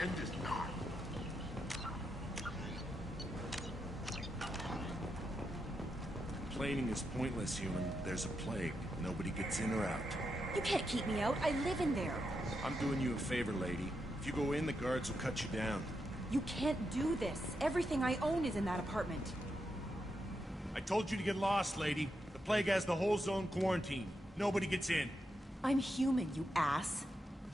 end is nigh. Complaining is pointless, human. There's a plague. Nobody gets in or out. You can't keep me out. I live in there. I'm doing you a favor, lady. If you go in, the guards will cut you down. You can't do this. Everything I own is in that apartment. I told you to get lost, lady. The plague has the whole zone quarantined. Nobody gets in. I'm human, you ass.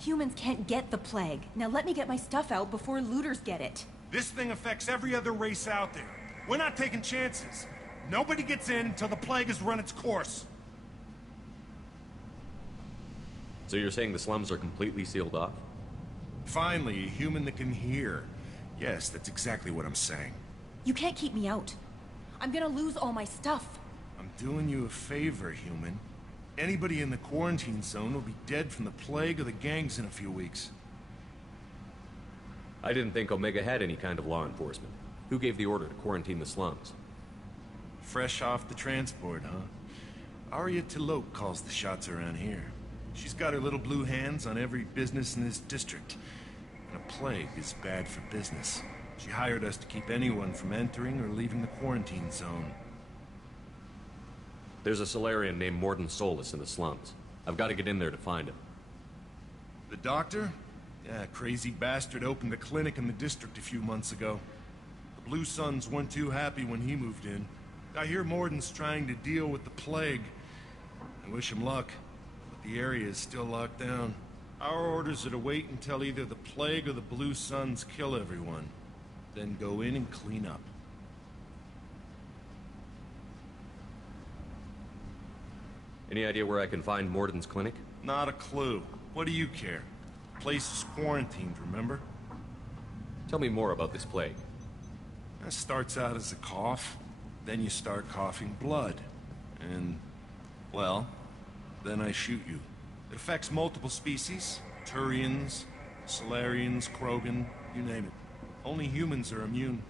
Humans can't get the plague. Now let me get my stuff out before looters get it. This thing affects every other race out there. We're not taking chances. Nobody gets in until the plague has run its course. So you're saying the slums are completely sealed off? Finally, a human that can hear. Yes, that's exactly what I'm saying. You can't keep me out. I'm gonna lose all my stuff. I'm doing you a favor, human. Anybody in the quarantine zone will be dead from the plague or the gangs in a few weeks. I didn't think Omega had any kind of law enforcement. Who gave the order to quarantine the slums? Fresh off the transport, huh? Arya T'Loak calls the shots around here. She's got her little blue hands on every business in this district. And a plague is bad for business. She hired us to keep anyone from entering or leaving the quarantine zone. There's a Solarian named Mordin Solus in the slums. I've got to get in there to find him. The doctor? Yeah, crazy bastard opened a clinic in the district a few months ago. The Blue Suns weren't too happy when he moved in. I hear Mordin's trying to deal with the plague. I wish him luck, but the area is still locked down. Our orders are to wait until either the plague or the Blue Suns kill everyone. Then go in and clean up. Any idea where I can find Mordin's clinic? Not a clue. What do you care? The place is quarantined, remember? Tell me more about this plague. It starts out as a cough, then you start coughing blood. And, well, then I shoot you. It affects multiple species. Turians, Solarians, Krogan, you name it. Only humans are immune.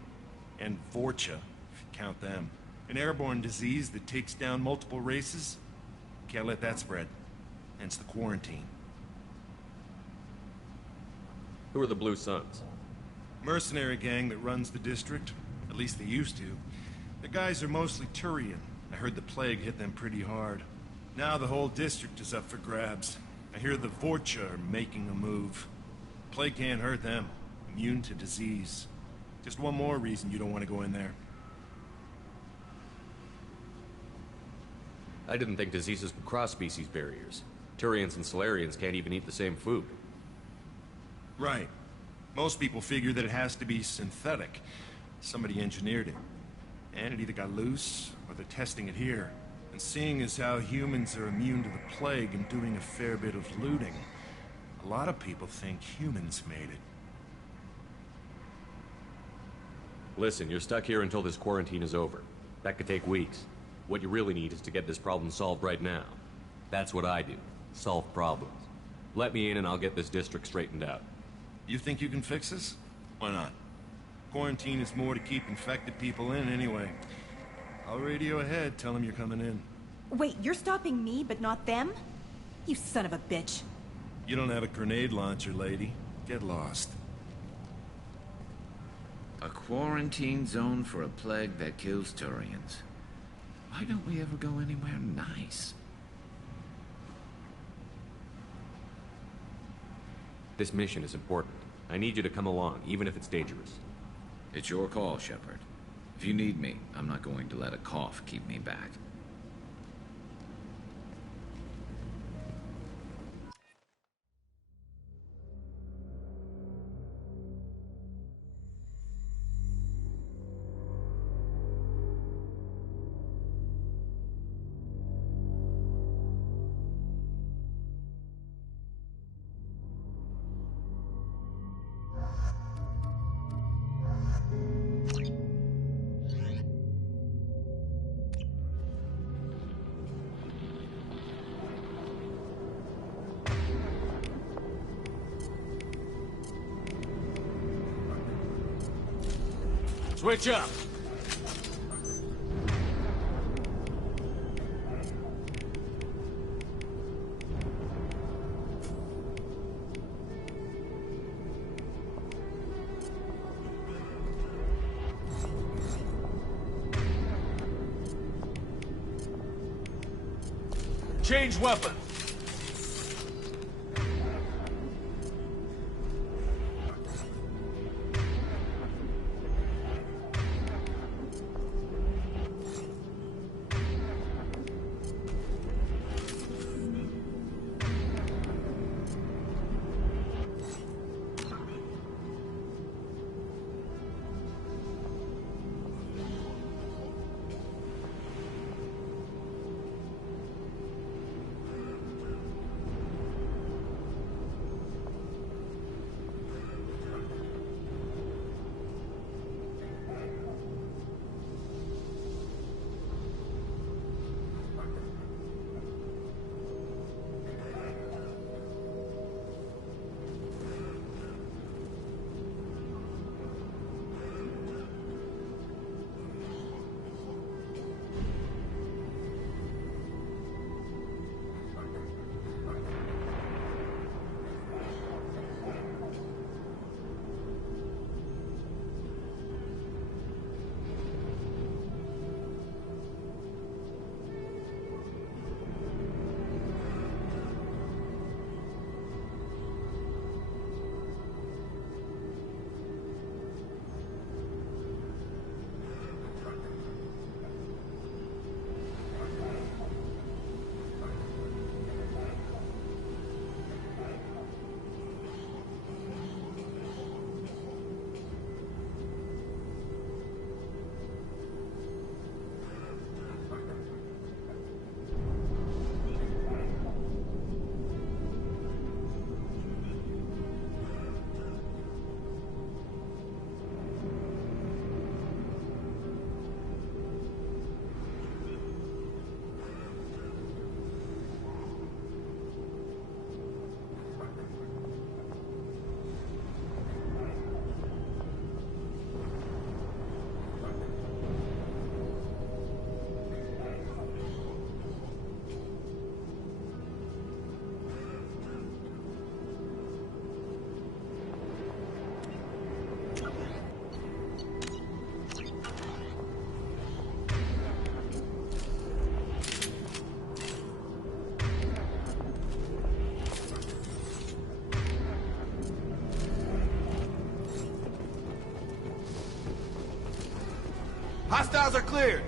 And Vorcha, if you count them. An airborne disease that takes down multiple races. Can't let that spread. Hence the quarantine. Who are the Blue Suns? Mercenary gang that runs the district. At least they used to. The guys are mostly Turian. I heard the plague hit them pretty hard. Now the whole district is up for grabs. I hear the Vorcha are making a move. Plague can't hurt them. Immune to disease. Just one more reason you don't want to go in there. I didn't think diseases would cross species barriers. Turians and Solarians can't even eat the same food. Right. Most people figure that it has to be synthetic. Somebody engineered it. And it either got loose, or they're testing it here. And seeing as how humans are immune to the plague and doing a fair bit of looting, a lot of people think humans made it. Listen, you're stuck here until this quarantine is over. That could take weeks. What you really need is to get this problem solved right now. That's what I do. Solve problems. Let me in and I'll get this district straightened out. You think you can fix this? Why not? Quarantine is more to keep infected people in anyway. I'll radio ahead, tell them you're coming in. Wait, you're stopping me, but not them? You son of a bitch. You don't have a grenade launcher, lady. Get lost. A quarantine zone for a plague that kills Turians. Why don't we ever go anywhere nice? This mission is important. I need you to come along, even if it's dangerous. It's your call, Shepard. If you need me, I'm not going to let a cough keep me back. Switch up! Change weapons. Hostiles are cleared.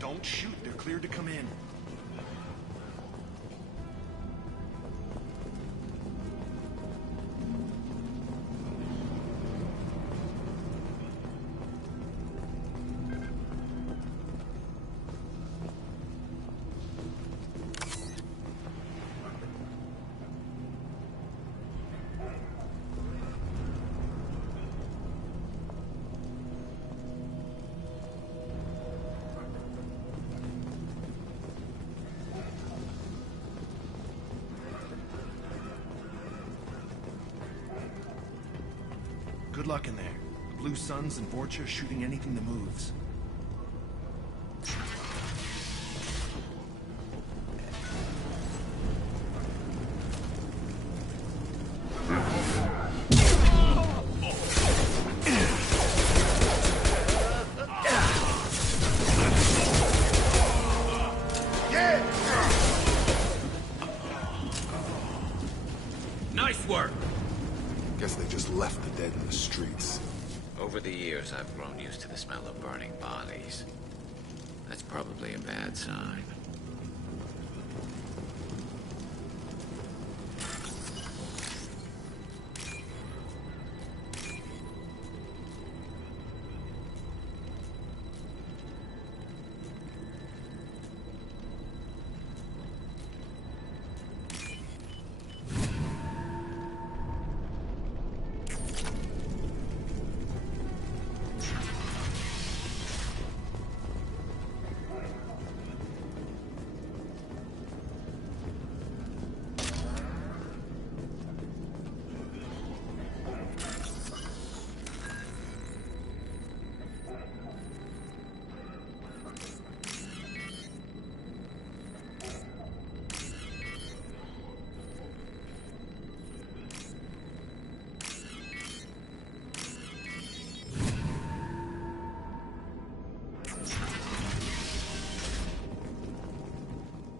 Don't shoot. They're cleared to come in. Good luck in there. The Blue Suns and Vorcha shooting anything that moves. Nice work! Guess they just left the dead in the streets. Over the years, I've grown used to the smell of burning bodies. That's probably a bad sign.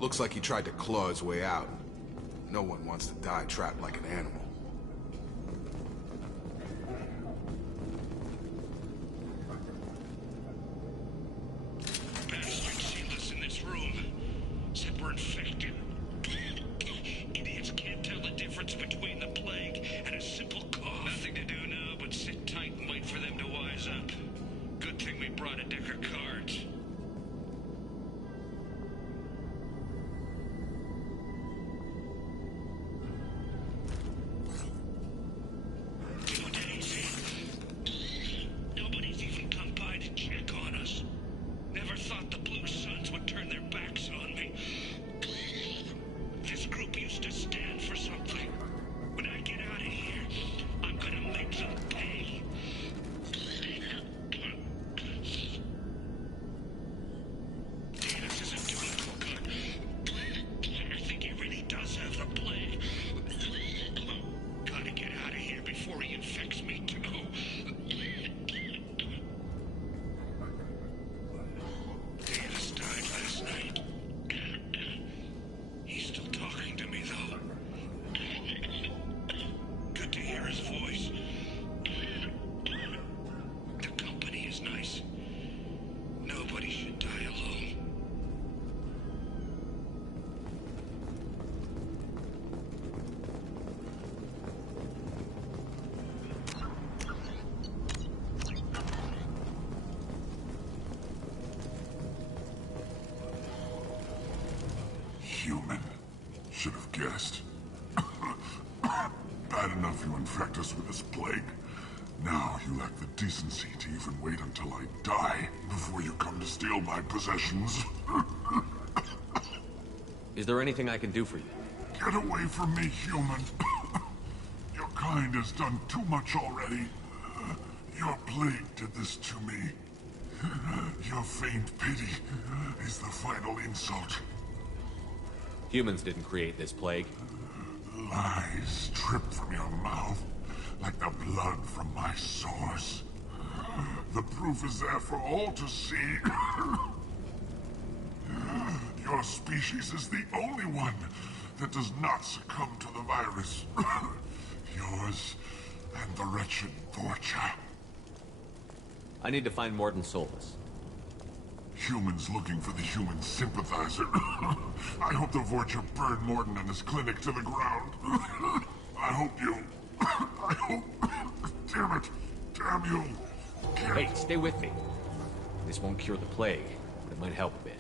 Looks like he tried to claw his way out. No one wants to die trapped like an animal. Bastards sealed us in this room. Said we're infected. Idiots can't tell the difference between the plague and a simple cough. Nothing to do now but sit tight and wait for them to wise up. Good thing we brought a deck of cards. Nobody's even come by to check on us. Never thought the Blue Suns would turn their backs on me. This group used to stand for something. When I get out of here, I'm gonna make them pay. Davis isn't doing too good. I think he really does have the plague. Gotta get out of here before he infects me too. Davis died last night. He's still talking to me, though. Good to hear his voice. The company is nice. Nobody should die alone. Human. Should have guessed. Bad enough you infect us with this plague. Now you lack the decency to even wait until I die before you come to steal my possessions. Is there anything I can do for you? Get away from me, human. Your kind has done too much already. Your plague did this to me. Your faint pity is the final insult. Humans didn't create this plague. Lies drip from your mouth like the blood from my sores. The proof is there for all to see. Your species is the only one that does not succumb to the virus. Yours and the wretched Vorcha. I need to find Mordin Solus. Humans looking for the human sympathizer. I hope the Vorcha burned Mordin and his clinic to the ground. I hope you... I hope... Damn it. Damn you. Hey, stay with me. This won't cure the plague, but it might help a bit.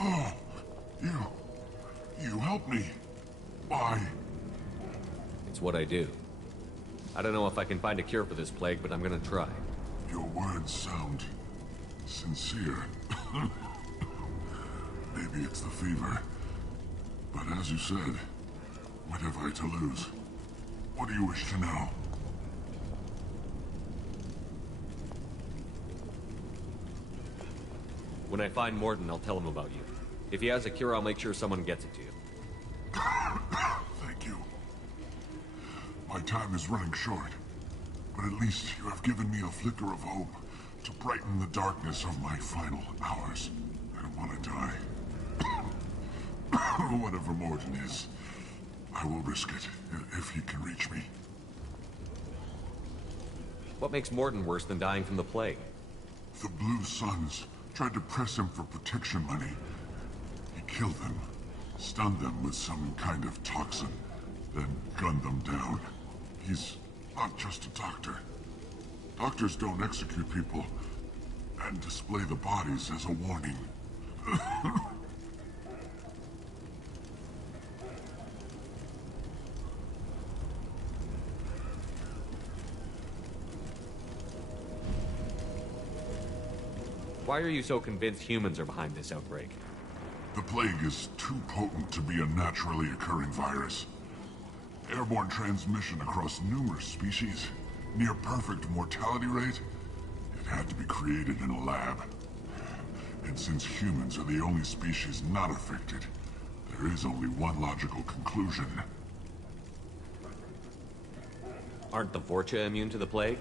Oh, you helped me. Why? It's what I do. I don't know if I can find a cure for this plague, but I'm gonna try. Your words sound sincere. Maybe it's the fever. But as you said, what have I to lose? What do you wish to know? When I find Mordin, I'll tell him about you. If he has a cure, I'll make sure someone gets it to you. Thank you. My time is running short, but at least you have given me a flicker of hope to brighten the darkness of my final hours. I don't want to die. Whatever Mordin is, I will risk it if he can reach me. What makes Mordin worse than dying from the plague? The Blue Suns tried to press him for protection money. He killed them, stunned them with some kind of toxin, then gunned them down. He's not just a doctor. Doctors don't execute people and display the bodies as a warning. Why are you so convinced humans are behind this outbreak? The plague is too potent to be a naturally occurring virus. Airborne transmission across numerous species, near perfect mortality rate. It had to be created in a lab. And since humans are the only species not affected, there is only one logical conclusion. Aren't the Vorcha immune to the plague?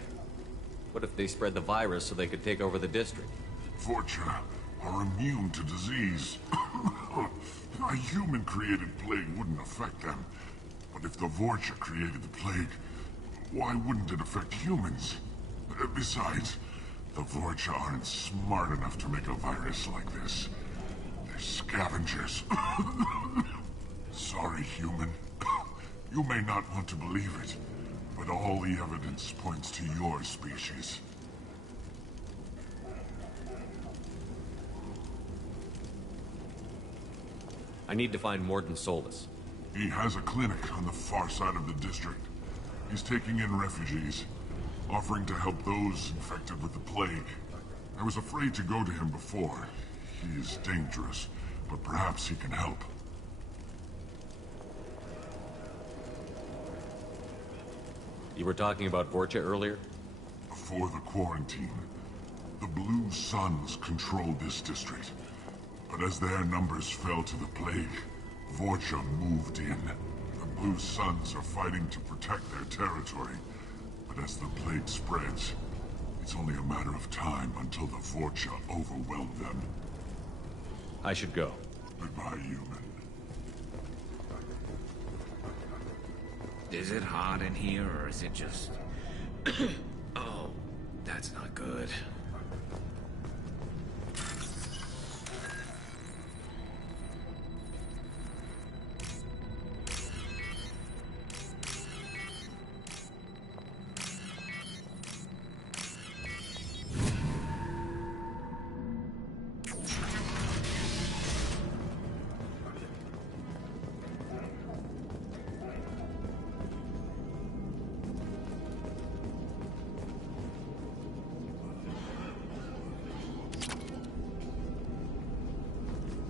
What if they spread the virus so they could take over the district? Vorcha are immune to disease. A human-created plague wouldn't affect them. But if the Vorcha created the plague, why wouldn't it affect humans? Besides, the Vorcha aren't smart enough to make a virus like this. They're scavengers. Sorry, human. You may not want to believe it, but all the evidence points to your species. I need to find Mordin Solus. He has a clinic on the far side of the district. He's taking in refugees, offering to help those infected with the plague. I was afraid to go to him before. He is dangerous, but perhaps he can help. You were talking about Vorcha earlier? Before the quarantine, the Blue Suns controlled this district. But as their numbers fell to the plague, Vorcha moved in. The Blue Suns are fighting to protect their territory. But as the plague spreads, it's only a matter of time until the Vorcha overwhelm them. I should go. Goodbye, human. Is it hot in here, or is it just... Oh, that's not good.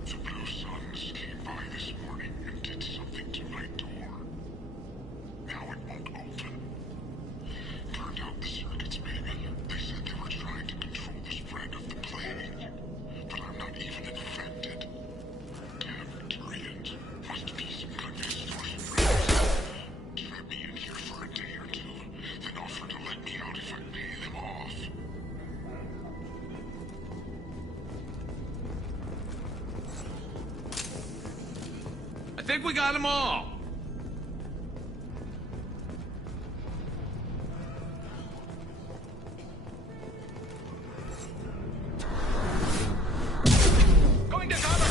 The Blue Suns came by this morning and did something to my door. Now it won't open. Turned out the circuits, maybe. They said they were trying to control the spread of the plague. But I'm not even infected. Damn Turians. Must be some kind of extortion rings. Trap me in here for a day or two, then offer to let me out if I pay them off. I think we got them all! Going to cover!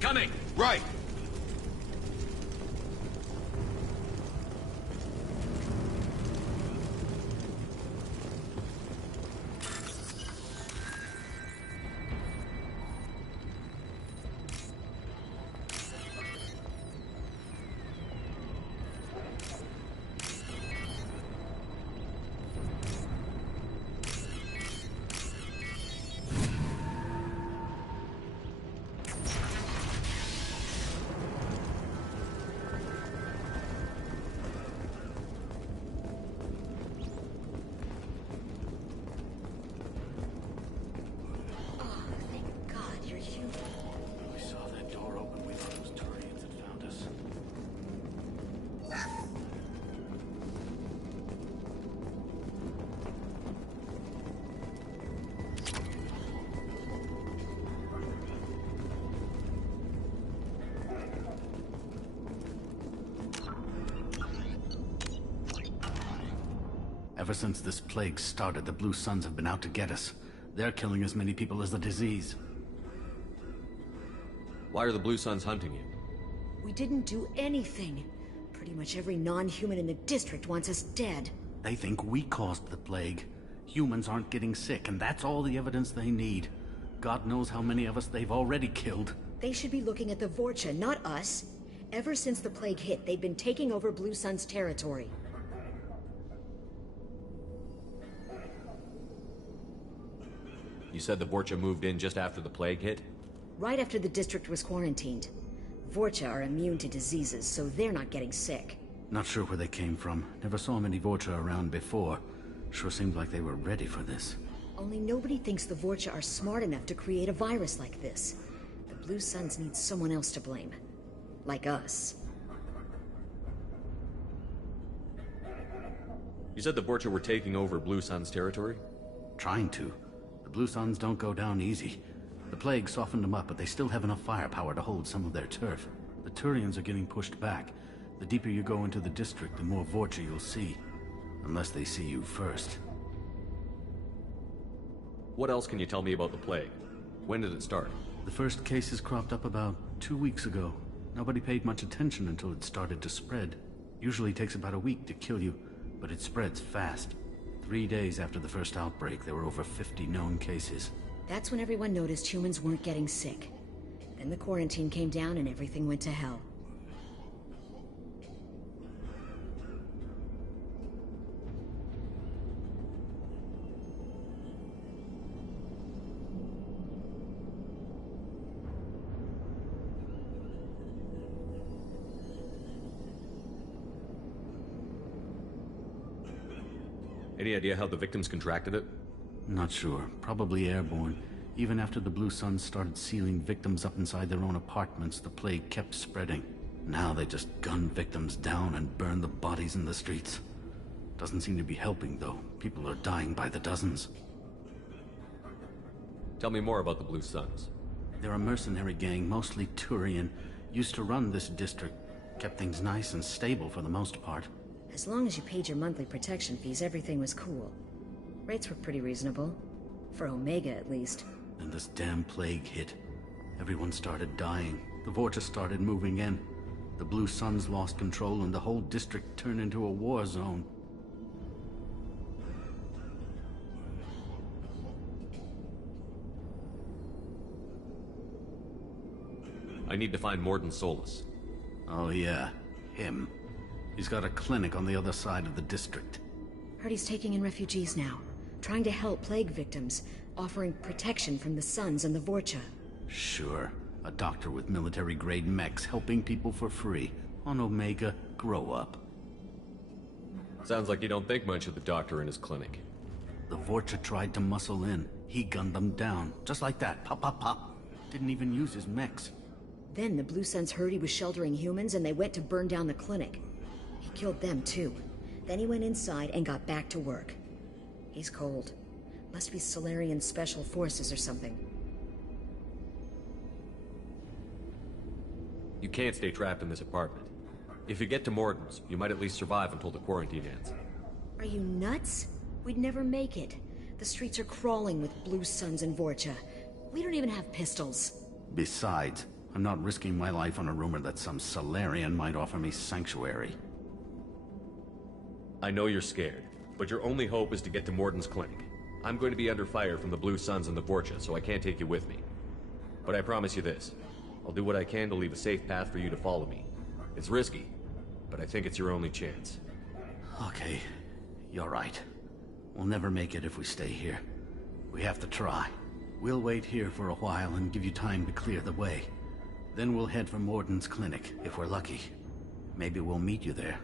Coming! Right. Ever since this plague started, the Blue Suns have been out to get us. They're killing as many people as the disease. Why are the Blue Suns hunting you? We didn't do anything. Pretty much every non-human in the district wants us dead. They think we caused the plague. Humans aren't getting sick, and that's all the evidence they need. God knows how many of us they've already killed. They should be looking at the Vorcha, not us. Ever since the plague hit, they've been taking over Blue Sun's territory. You said the Vorcha moved in just after the plague hit? Right after the district was quarantined. Vorcha are immune to diseases, so they're not getting sick. Not sure where they came from. Never saw many Vorcha around before. Sure seemed like they were ready for this. Only nobody thinks the Vorcha are smart enough to create a virus like this. The Blue Suns need someone else to blame. Like us. You said the Vorcha were taking over Blue Sun's territory? Trying to. The Blue Suns don't go down easy. The plague softened them up, but they still have enough firepower to hold some of their turf. The Turians are getting pushed back. The deeper you go into the district, the more Vorcha you'll see. Unless they see you first. What else can you tell me about the plague? When did it start? The first cases cropped up about 2 weeks ago. Nobody paid much attention until it started to spread. Usually takes about a week to kill you, but it spreads fast. 3 days after the first outbreak, there were over 50 known cases. That's when everyone noticed humans weren't getting sick. Then the quarantine came down and everything went to hell. Any idea how the victims contracted it? Not sure. Probably airborne. Even after the Blue Suns started sealing victims up inside their own apartments, the plague kept spreading. Now they just gun victims down and burn the bodies in the streets. Doesn't seem to be helping, though. People are dying by the dozens. Tell me more about the Blue Suns. They're a mercenary gang, mostly Turian. Used to run this district. Kept things nice and stable for the most part. As long as you paid your monthly protection fees, everything was cool. Rates were pretty reasonable. For Omega, at least. Then this damn plague hit. Everyone started dying. The Vorcha started moving in. The Blue Suns lost control and the whole district turned into a war zone. I need to find Mordin Solus. Oh yeah, him. He's got a clinic on the other side of the district. Heard he's taking in refugees now. Trying to help plague victims. Offering protection from the Suns and the Vorcha. Sure. A doctor with military-grade mechs helping people for free. On Omega, grow up. Sounds like you don't think much of the doctor in his clinic. The Vorcha tried to muscle in. He gunned them down. Just like that. Pop, pop, pop. Didn't even use his mechs. Then the Blue Suns heard he was sheltering humans and they went to burn down the clinic. He killed them too. Then he went inside and got back to work. He's cold. Must be Solarian Special Forces or something. You can't stay trapped in this apartment. If you get to Mordin's, you might at least survive until the quarantine ends. Are you nuts? We'd never make it. The streets are crawling with Blue Suns and Vorcha. We don't even have pistols. Besides, I'm not risking my life on a rumor that some Solarian might offer me sanctuary. I know you're scared, but your only hope is to get to Mordin's clinic. I'm going to be under fire from the Blue Suns and the Vorcha, so I can't take you with me. But I promise you this. I'll do what I can to leave a safe path for you to follow me. It's risky, but I think it's your only chance. Okay, you're right. We'll never make it if we stay here. We have to try. We'll wait here for a while and give you time to clear the way. Then we'll head for Mordin's clinic, if we're lucky. Maybe we'll meet you there.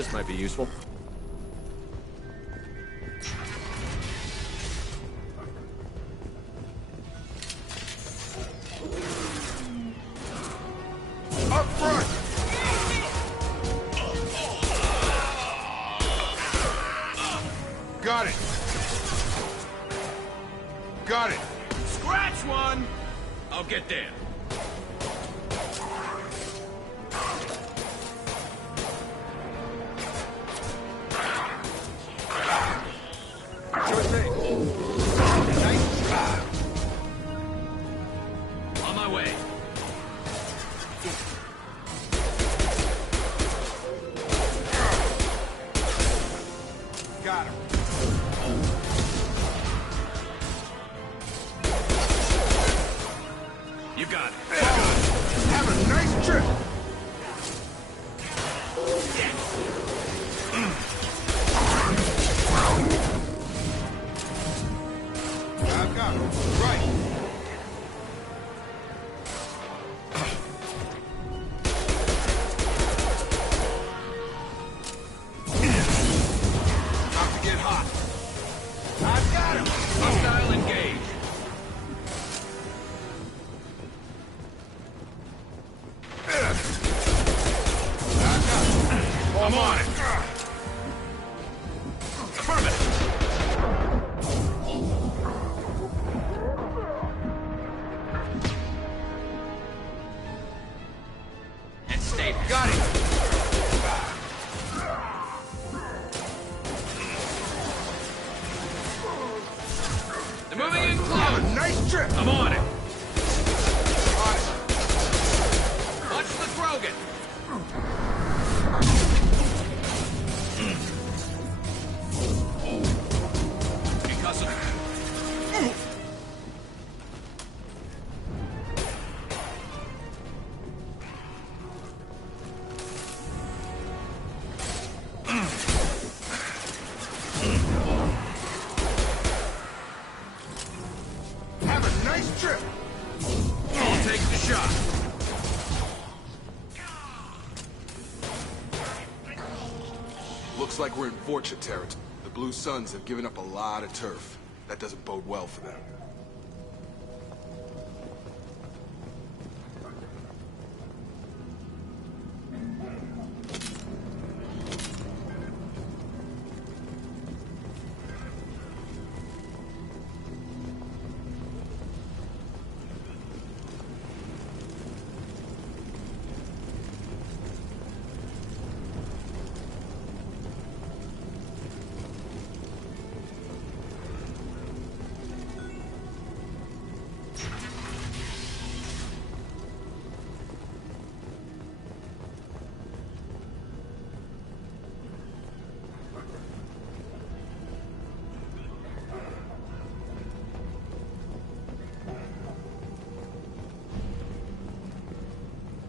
This might be useful. Up front! Got it! Got it! Scratch one! I'll get there. Sure thing. Nice try. On my way. Got him. You got it. Have a nice trip. I've got him. Right. About to get hot. I've got him. Hostile engage. I'm on it. Affirmative. And stay there. Got it. They're moving in Have a close. nice trip. I'm on it. On it. Watch the Krogan. Because of... Have a nice trip. I'll take the shot. Looks like we're in Vorcha territory. The Blue Suns have given up a lot of turf. That doesn't bode well for them.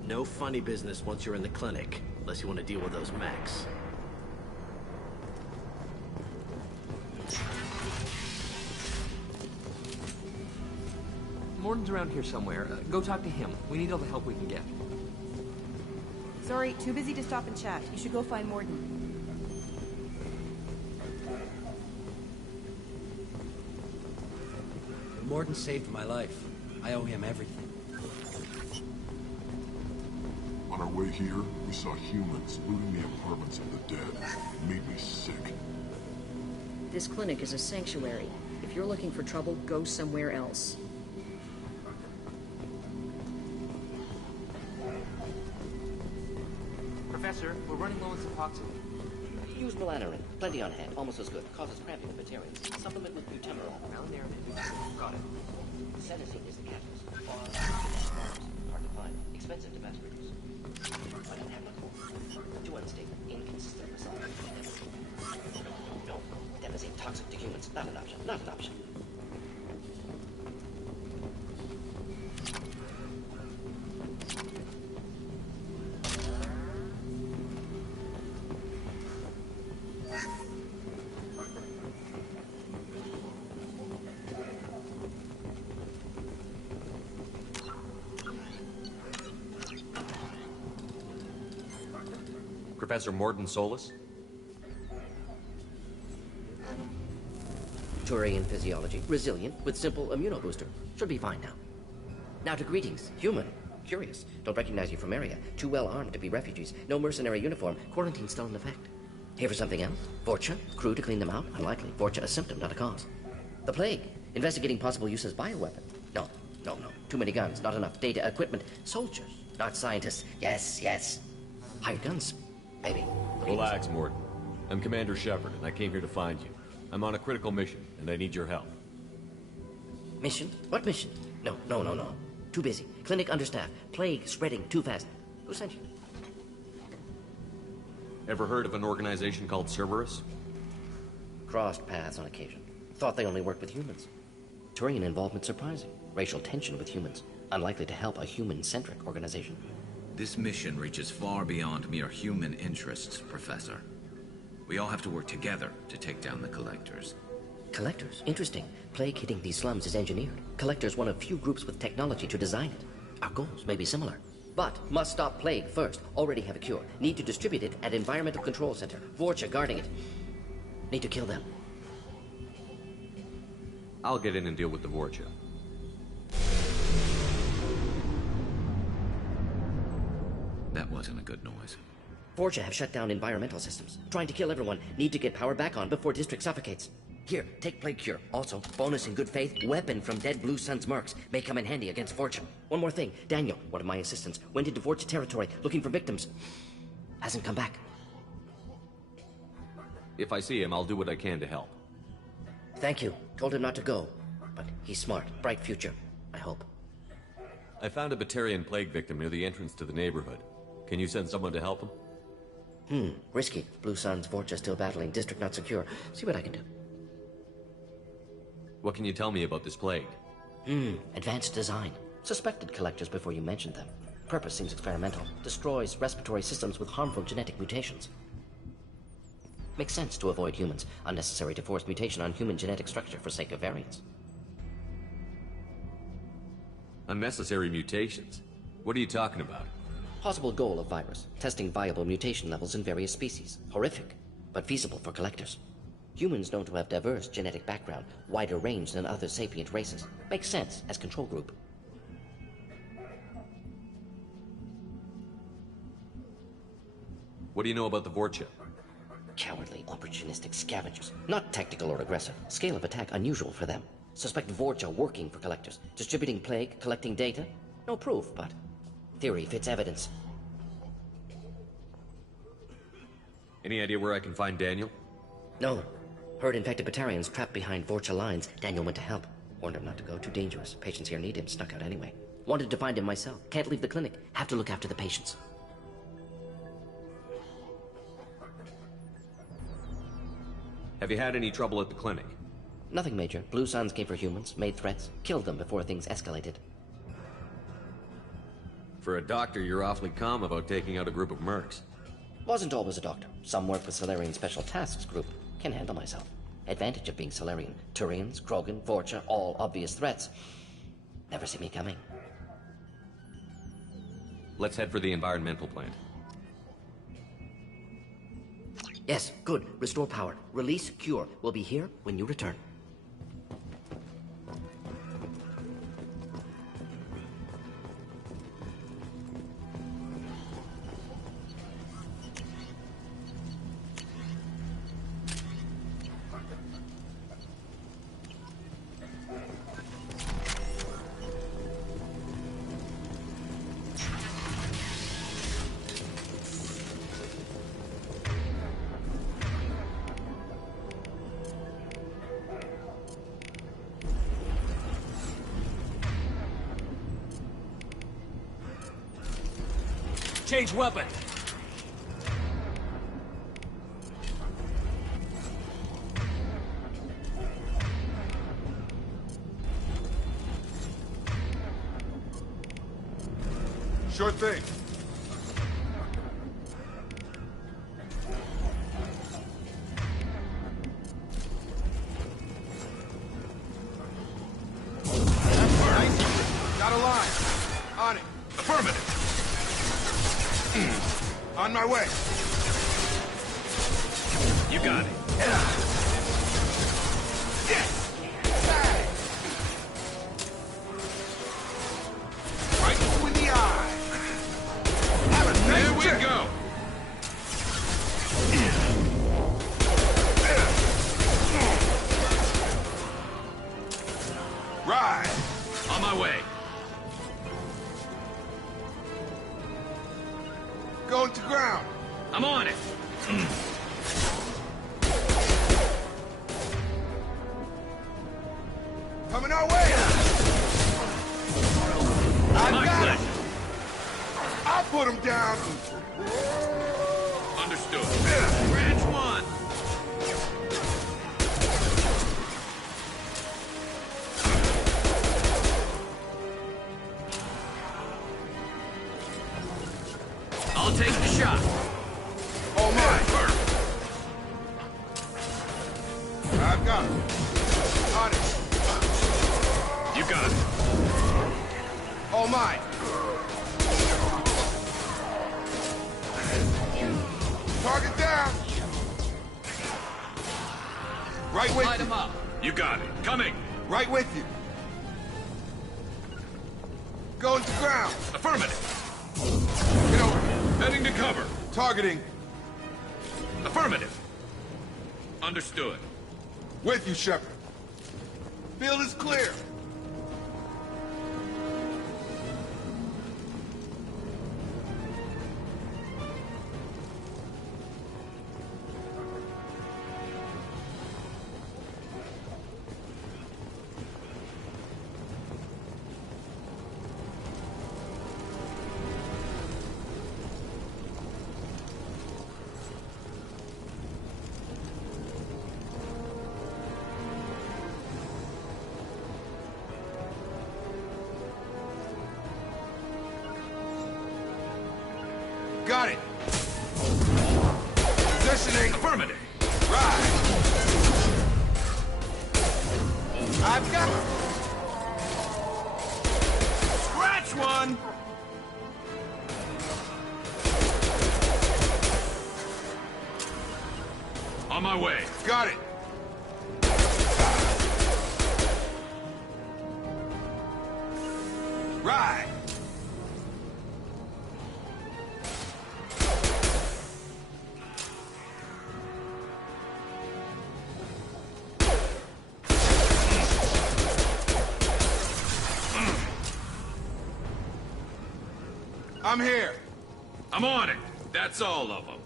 No funny business once you're in the clinic, unless you want to deal with those mechs. Morton's around here somewhere. Go talk to him. We need all the help we can get. Sorry, too busy to stop and chat. You should go find Morden. Morton saved my life. I owe him everything. On our way here, we saw humans looting the apartments of the dead. It made me sick. This clinic is a sanctuary. If you're looking for trouble, go somewhere else. Professor, we're running low on Suboxone. Use melanorin. Plenty on hand. Almost as good. Causes cramping of materials. Supplement with butemerol. Malinarin. Got it. Senescine is the catalyst. Hard to find. Expensive to mass produce. Unhabitable. Too unstable. Inconsistent results. No. Devastating. Toxic to humans. Not an option. Not an option. Professor Morden Solis? Turian physiology, resilient, with simple immunobooster. Should be fine now. Now to greetings, human. Curious. Don't recognize you from area. Too well armed to be refugees. No mercenary uniform. Quarantine still in effect. Here for something else? Vorcha? Crew to clean them out? Unlikely. Vorcha a symptom, not a cause. The plague. Investigating possible use as bioweapon. No. Too many guns, not enough data, equipment. Soldiers, not scientists. Yes. Hired guns, maybe. Relax, Morton. I'm Commander Shepard, and I came here to find you. I'm on a critical mission, and I need your help. Mission? What mission? No. Too busy. Clinic understaffed. Plague spreading too fast. Who sent you? Ever heard of an organization called Cerberus? Crossed paths on occasion. Thought they only worked with humans. Turian involvement surprising. Racial tension with humans. Unlikely to help a human-centric organization. This mission reaches far beyond mere human interests, Professor. We all have to work together to take down the Collectors. Collectors? Interesting. Plague hitting these slums is engineered. Collectors one of few groups with technology to design it. Our goals may be similar. But must stop Plague first. Already have a cure. Need to distribute it at Environmental Control Center. Vorcha guarding it. Need to kill them. I'll get in and deal with the Vorcha. That wasn't a good noise. Vorcha have shut down environmental systems. Trying to kill everyone. Need to get power back on before District suffocates. Here, take Plague Cure. Also, bonus in good faith, weapon from dead Blue Sun's mercs. May come in handy against Vorcha. One more thing. Daniel, one of my assistants, went into Vorcha territory looking for victims. Hasn't come back. If I see him, I'll do what I can to help. Thank you. Told him not to go. But he's smart. Bright future. I hope. I found a Batarian plague victim near the entrance to the neighborhood. Can you send someone to help him? Risky. Blue Sun's Vorcha still battling. District not secure. See what I can do. What can you tell me about this plague? Advanced design. Suspected Collectors before you mentioned them. Purpose seems experimental. Destroys respiratory systems with harmful genetic mutations. Makes sense to avoid humans. Unnecessary to force mutation on human genetic structure for sake of variants. Unnecessary mutations? What are you talking about? Possible goal of virus. Testing viable mutation levels in various species. Horrific, but feasible for Collectors. Humans known to have diverse genetic background, wider range than other sapient races. Makes sense as control group. What do you know about the Vorcha? Cowardly, opportunistic scavengers. Not tactical or aggressive. Scale of attack unusual for them. Suspect Vorcha working for Collectors. Distributing plague, collecting data. No proof, but theory fits evidence. Any idea where I can find Daniel? No. Heard infected Batarians trapped behind Vorcha lines. Daniel went to help. Warned him not to go. Too dangerous. Patients here need him. Snuck out anyway. Wanted to find him myself. Can't leave the clinic. Have to look after the patients. Have you had any trouble at the clinic? Nothing major. Blue Suns came for humans, made threats, killed them before things escalated. For a doctor, you're awfully calm about taking out a group of mercs. Wasn't always a doctor. Some work with Salarian Special Tasks Group. Can handle myself. Advantage of being Salarian. Turians, Krogan, Vorcha, all obvious threats. Never see me coming. Let's head for the environmental plant. Yes, good. Restore power. Release cure. We'll be here when you return. Change weapon! Sure thing. Got a line. On it. Affirmative. On my way. You got it. Yes. Going to ground. I'm on it. Coming our way. I got him. I'll put him down. Understood. Branch one. I'll take the shot. All mine. I've got it. On it. You got it. All mine. Target down. Right with Light you. him up. You got it. Coming. Right with you. Going to ground. Affirmative. Get over here. Heading to cover. Targeting. Affirmative. Understood. With you, Shepard. Field is clear. Got it. Positioning. Affirmative. Right. I've got it. Scratch one. On my way. Got it. Right. I'm here. I'm on it. That's all of them.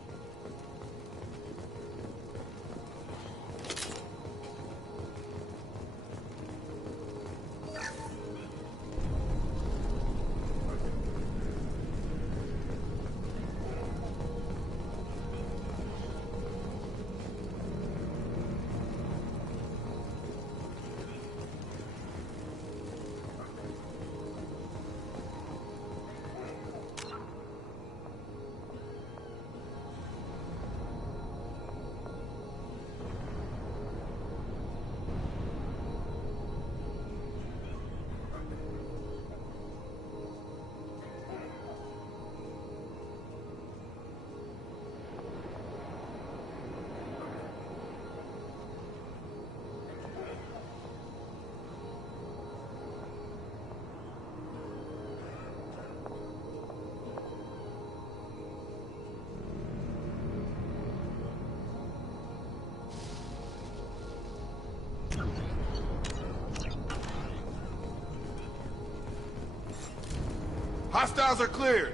Hostiles are cleared.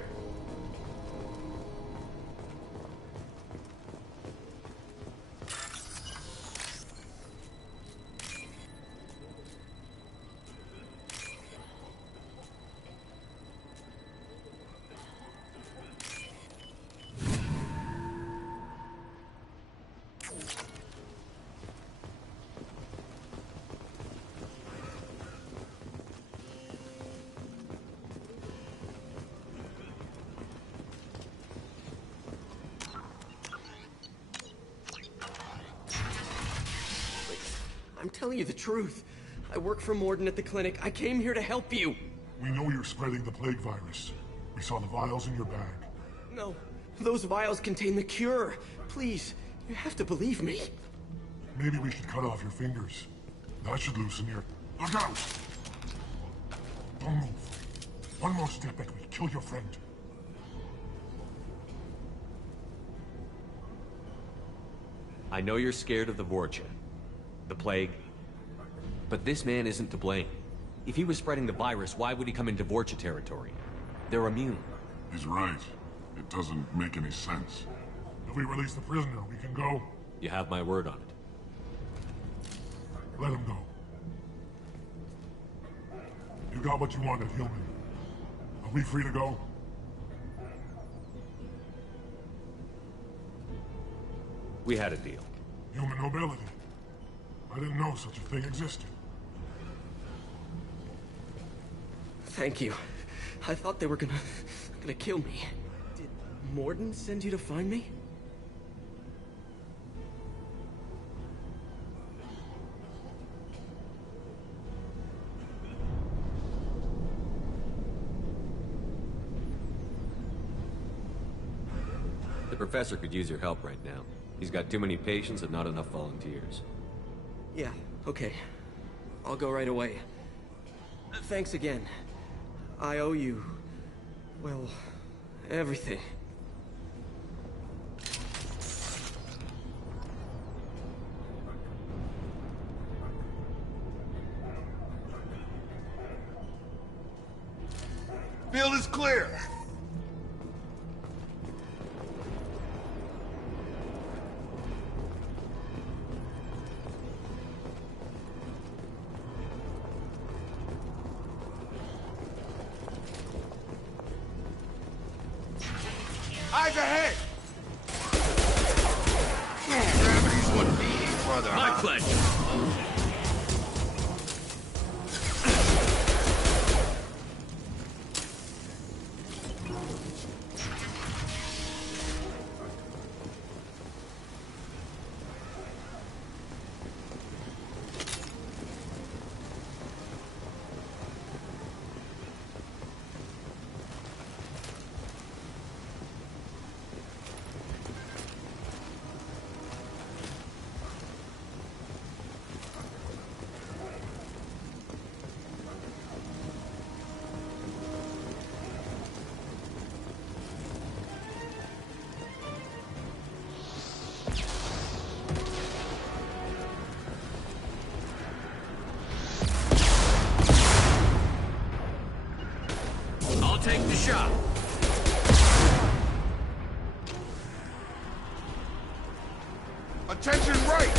I'm telling you the truth. I work for Mordin at the clinic. I came here to help you. We know you're spreading the plague virus. We saw the vials in your bag. No, those vials contain the cure. Please, you have to believe me. Maybe we should cut off your fingers. That should loosen your... Look out! Don't move. One more step and we'll kill your friend. I know you're scared of the Vorcha, the plague, but this man isn't to blame. If he was spreading the virus, why would he come into Vorcha territory? They're immune. He's right. It doesn't make any sense. If we release the prisoner, we can go. You have my word on it. Let him go. You got what you wanted, human. Are we free to go? We had a deal. Human nobility. I didn't know such a thing existed. Thank you. I thought they were gonna kill me. Did Mordin send you to find me? The professor could use your help right now. He's got too many patients and not enough volunteers. Yeah, okay. I'll go right away. Thanks again. I owe you... well, everything. Field is clear. Eyes ahead! Gravity's what beat, brother. My pleasure. Take the shot. Attention right!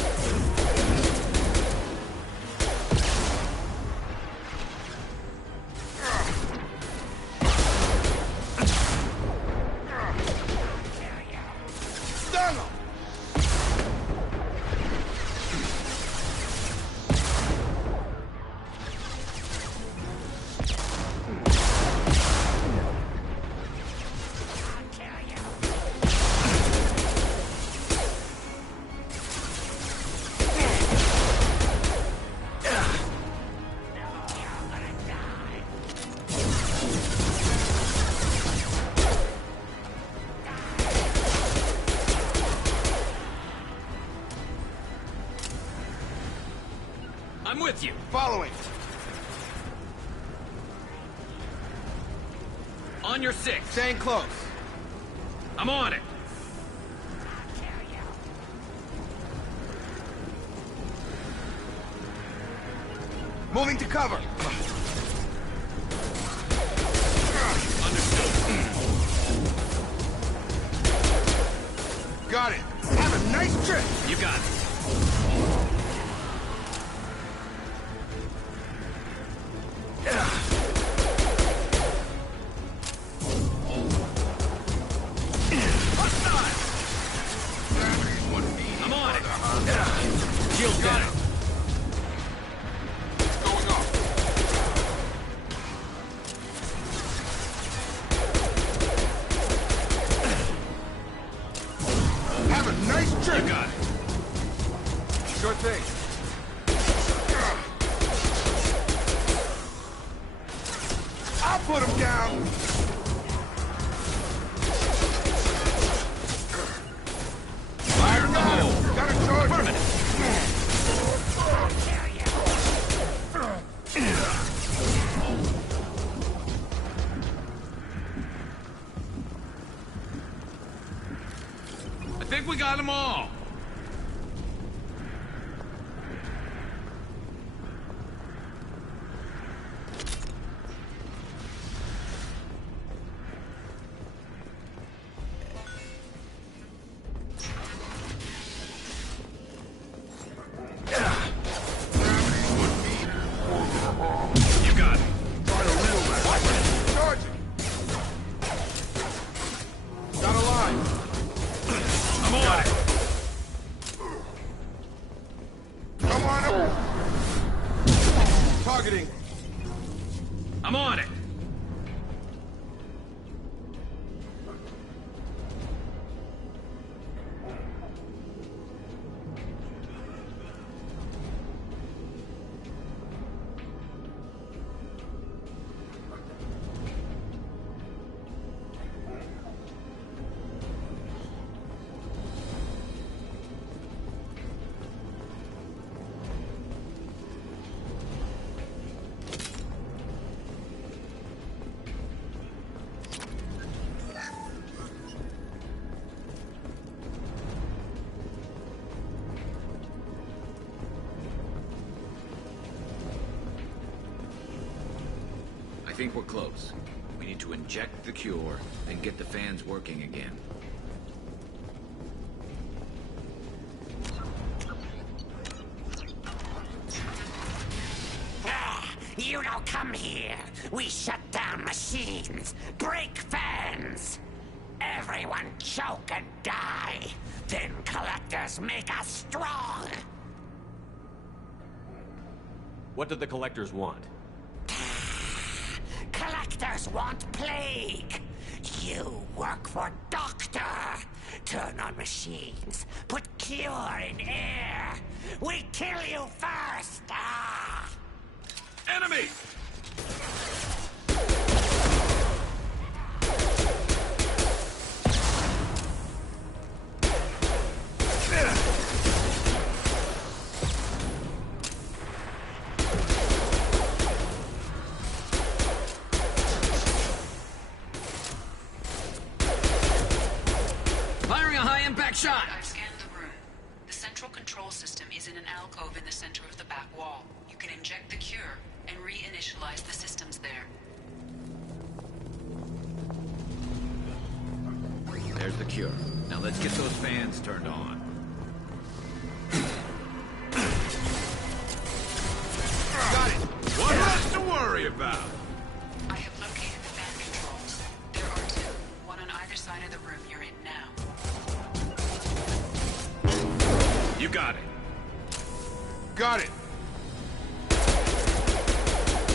Stun him! I'm with you. Following. On your six. Staying close. I'm on it. Moving to cover. Got it. Have a nice trip. You got it. I'm on it. Shield down. Going off. Have a nice trip. You got it. Sure thing. I'll put him down. Fire in the hole. Got a charge. Permanent. I think we got them all. line. I'm on it. Come on up. Targeting. I'm on it. I think we're close. We need to inject the cure and get the fans working again. You don't come here. We shut down machines, break fans. Everyone choke and die. Then collectors make us strong. What did the collectors want? Collectors want plague. You work for Doctor. Turn on machines. Put cure in air. We kill you first. Ah! Enemy! Firing a high-impact shot! I've scanned the room. The central control system is in an alcove in the center of the back wall. You can inject the cure and reinitialize the systems there. There's the cure. Now let's get those fans turned on. Got it! What else to worry about? I have located the fan controls. There are two, one on either side of the room you're in now. You got it. Got it.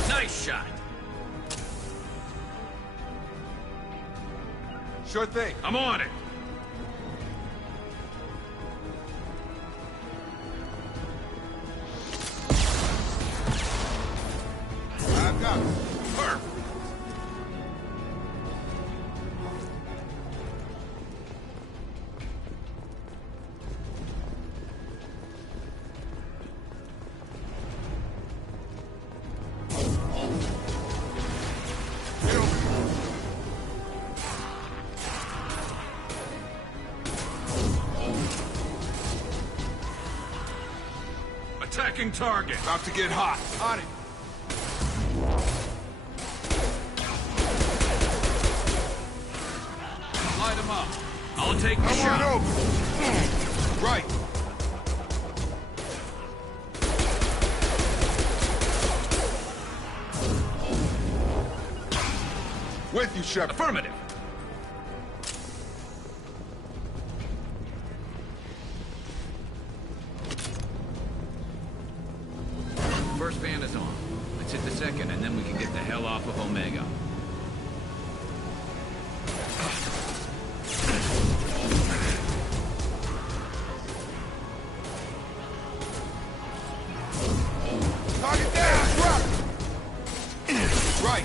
Nice shot. Sure thing. I'm on it. I've got it. Perfect. Attacking target. About to get hot. On it. Light him up. I'll take the Come shot. on over. Right. With you, Shepard. Affirmative. First fan is on. Let's hit the second, and then we can get the hell off of Omega. Target down. Drop. Right.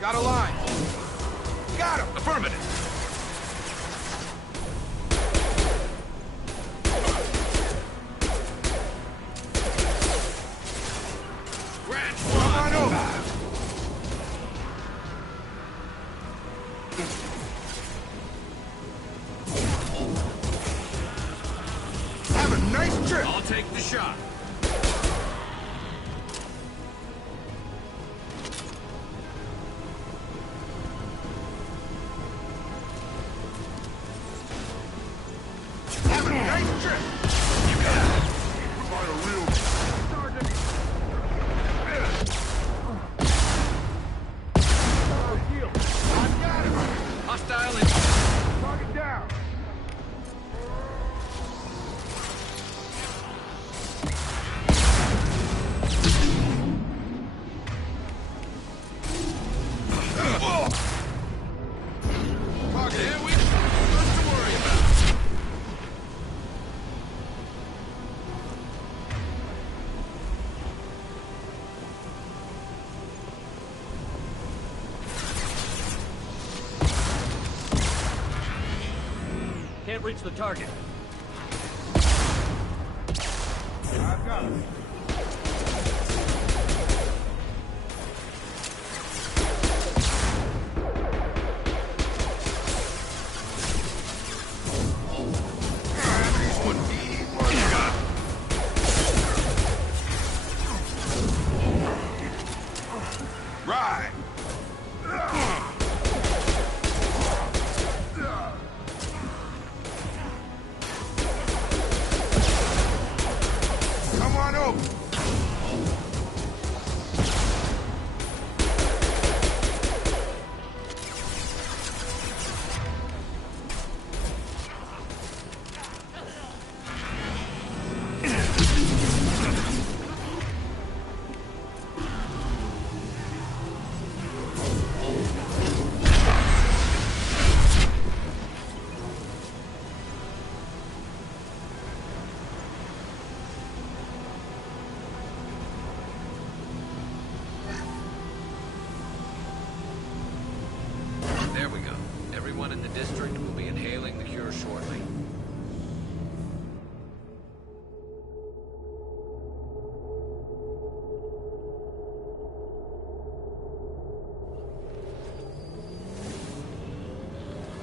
Got a line. Got him. Affirmative. Branch Come on one. over. Have a nice trip. I'll take the shot. Have a nice trip. You got it. Provide a real... Can't reach the target. I've got it. Right. Come on over. There we go. Everyone in the district will be inhaling the cure shortly.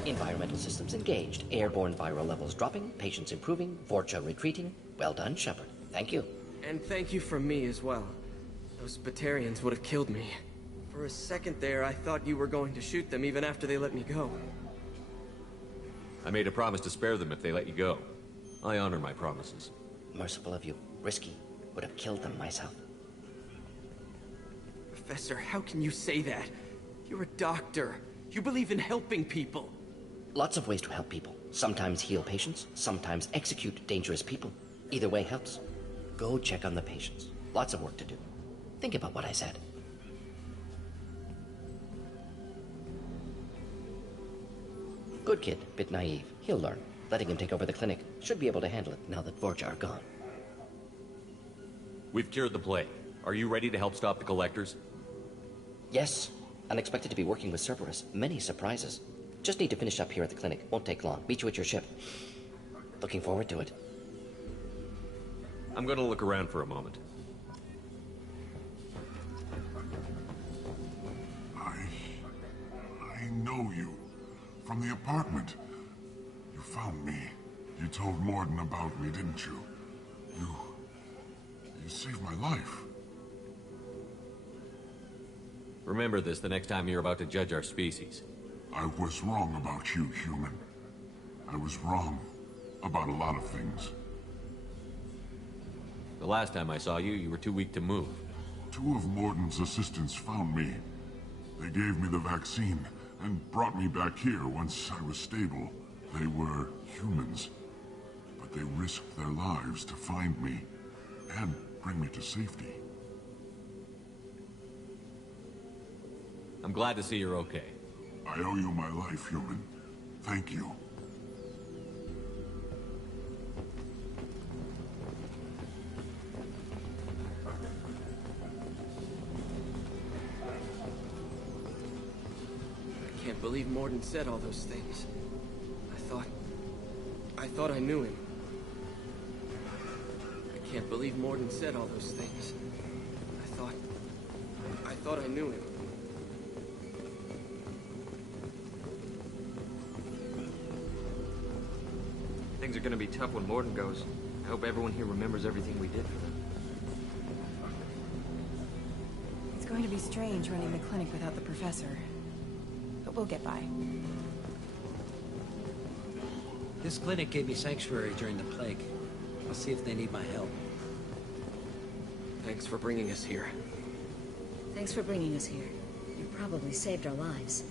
Environmental systems engaged. Airborne viral levels dropping. Patients improving. Vorcha retreating. Well done, Shepard. Thank you. And thank you from me as well. Those Batarians would have killed me. For a second there, I thought you were going to shoot them even after they let me go. I made a promise to spare them if they let you go. I honor my promises. Merciful of you. Risky. Would have killed them myself. Professor, how can you say that? You're a doctor. You believe in helping people. Lots of ways to help people. Sometimes heal patients, sometimes execute dangerous people. Either way helps. Go check on the patients. Lots of work to do. Think about what I said. Good kid, bit naive. He'll learn. Letting him take over the clinic. Should be able to handle it now that Vorcha are gone. We've cured the plague. Are you ready to help stop the collectors? Yes. Unexpected to be working with Cerberus. Many surprises. Just need to finish up here at the clinic. Won't take long. Meet you at your ship. Looking forward to it. I'm gonna look around for a moment. I know you. From the apartment. You found me. You told Mordin about me, didn't you? You saved my life. Remember this the next time you're about to judge our species. I was wrong about you, human. I was wrong about a lot of things. The last time I saw you, you were too weak to move. 2 of Mordin's assistants found me. They gave me the vaccine and brought me back here once I was stable. They were humans, but they risked their lives to find me and bring me to safety. I'm glad to see you're okay. I owe you my life, human. Thank you. I can't believe Mordin said all those things. I thought I knew him. I can't believe Mordin said all those things. I thought I knew him. Things are gonna be tough when Mordin goes. I hope everyone here remembers everything we did for them. It's going to be strange running the clinic without the professor. But we'll get by. This clinic gave me sanctuary during the plague. I'll see if they need my help. Thanks for bringing us here. Thanks for bringing us here. You probably saved our lives.